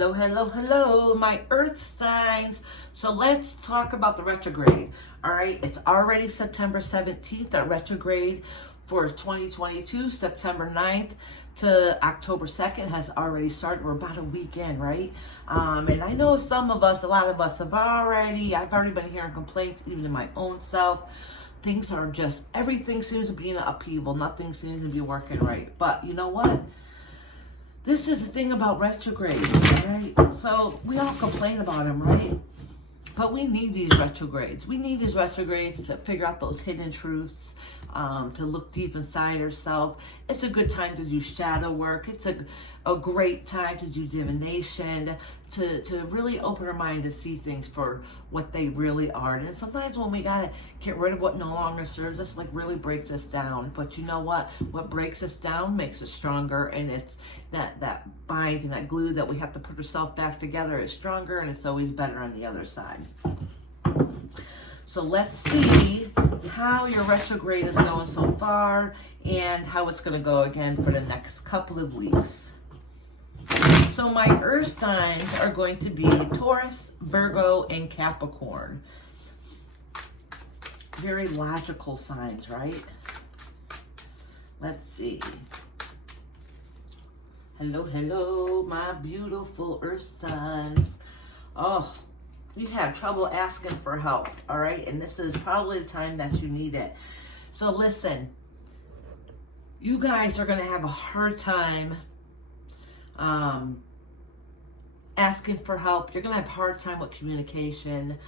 Hello, hello, hello, my earth signs. So let's talk about the retrograde. All right, it's already September 17th, the retrograde for 2022, September 9th to October 2nd has already started. We're about a week in, right? And I know some of us, a lot of us I've already been hearing complaints, even in my own self. Things are just, everything seems to be in an upheaval. Nothing seems to be working right. But you know what? This is the thing about retrogrades, right? So we all complain about them, right? But we need these retrogrades. We need these retrogrades to figure out those hidden truths, to look deep inside ourselves. It's a good time to do shadow work. It's a great time to do divination, to really open our mind to see things for what they really are. And sometimes when we gotta get rid of what no longer serves us, like really breaks us down. But you know what? What breaks us down makes us stronger, and it's that bind and that glue that we have to put ourselves back together is stronger, and it's always better on the other side. So let's see how your retrograde is going so far and how it's going to go again for the next couple of weeks. So my earth signs are going to be Taurus, Virgo, and Capricorn. Very logical signs, right? Let's see. Hello, hello, my beautiful earth signs. Oh, you had trouble asking for help, all right? And this is probably the time that you need it. So listen, you guys are going to have a hard time asking for help. You're going to have a hard time with communication.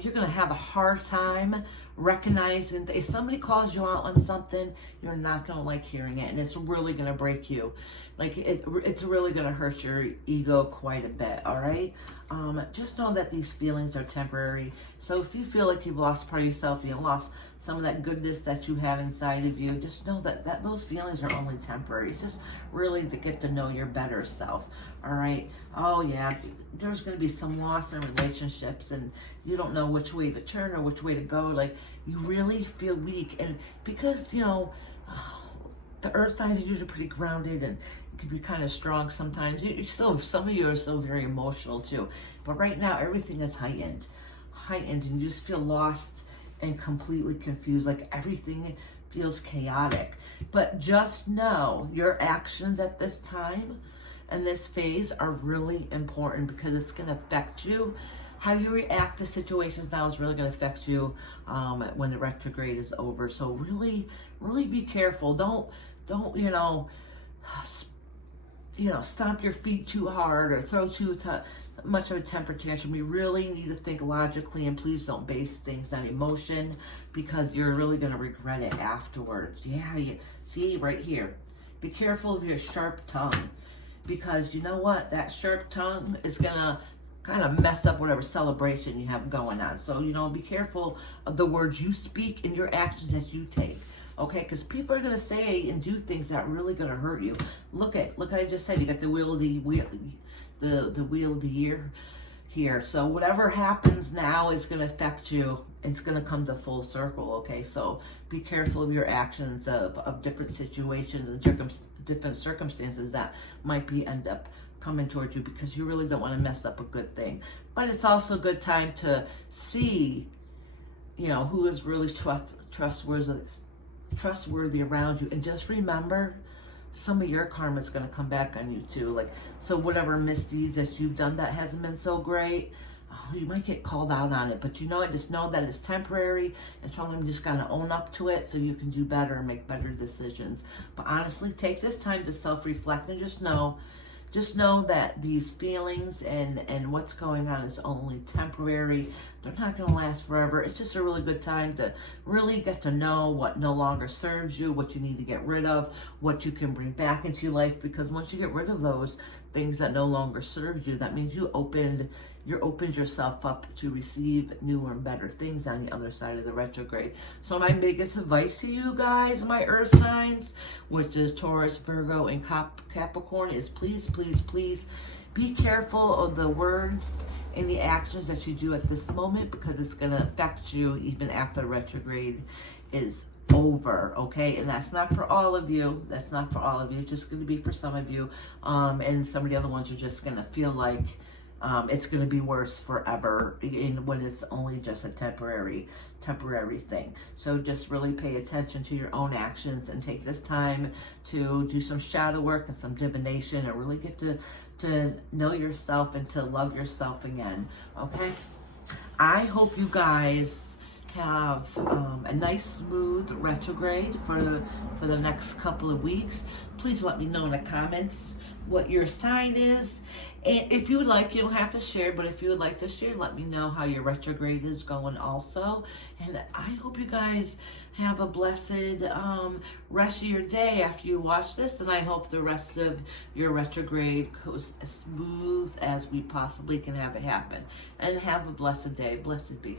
You're going to have a hard time recognizing if somebody calls you out on something, you're not going to like hearing it, and it's really going to break you. Like it's really going to hurt your ego quite a bit, all right? Just know that these feelings are temporary. So if you feel like you've lost part of yourself, you lost some of that goodness that you have inside of you, just know that those feelings are only temporary. It's just really to get to know your better self, all right? Oh yeah, there's going to be some loss in relationships, and you don't know which way to turn or which way to go. Like you really feel weak, and because you know the earth signs are usually pretty grounded and it can be kind of strong sometimes. Some of you are still very emotional too, but right now everything is heightened, and you just feel lost and completely confused. Like everything feels chaotic. But just know your actions at this time and this phase are really important, because it's going to affect you. How you react to situations now is really going to affect you when the retrograde is over. So really, really be careful. Don't stomp your feet too hard or throw too much of a temper tantrum. We really need to think logically, and please don't base things on emotion, because you're really going to regret it afterwards. Yeah, you see right here. Be careful of your sharp tongue, because you know what? That sharp tongue is going to kind of mess up whatever celebration you have going on. So, be careful of the words you speak and your actions that you take. Okay, because people are going to say and do things that are really going to hurt you. Look at I just said, you got the wheel of the year here. So whatever happens now is going to affect you. It's going to come to full circle. Okay, so be careful of your actions of different situations and different circumstances that might end up coming towards you, because you really don't want to mess up a good thing. But it's also a good time to see, who is really trustworthy around you. And just remember, some of your karma is going to come back on you too. Like, so whatever misdeeds that you've done that hasn't been so great, you might get called out on it, but just know that it's temporary, and sometimes you just got to own up to it so you can do better and make better decisions. But honestly, take this time to self-reflect, and just know that these feelings and what's going on is only temporary. They're not going to last forever. It's just a really good time to really get to know what no longer serves you, what you need to get rid of, what you can bring back into your life. Because once you get rid of those things that no longer serve you, that means you opened yourself up to receive newer and better things on the other side of the retrograde. So my biggest advice to you guys, my earth signs, which is Taurus, Virgo, and Capricorn, is please, please, please be careful of the words and the actions that you do at this moment, because it's going to affect you even after the retrograde is over, okay? And that's not for all of you. That's not for all of you. It's just going to be for some of you. And some of the other ones are just going to feel like it's going to be worse forever when it's only just a temporary thing. So just really pay attention to your own actions and take this time to do some shadow work and some divination and really get to know yourself and to love yourself again, okay? I hope you guys have a nice smooth retrograde for the next couple of weeks. Please let me know in the comments what your sign is, and if you would like, you don't have to share, but if you would like to share, let me know how your retrograde is going also. And I hope you guys have a blessed rest of your day after you watch this, and I hope the rest of your retrograde goes as smooth as we possibly can have it happen. And have a blessed day. Blessed be.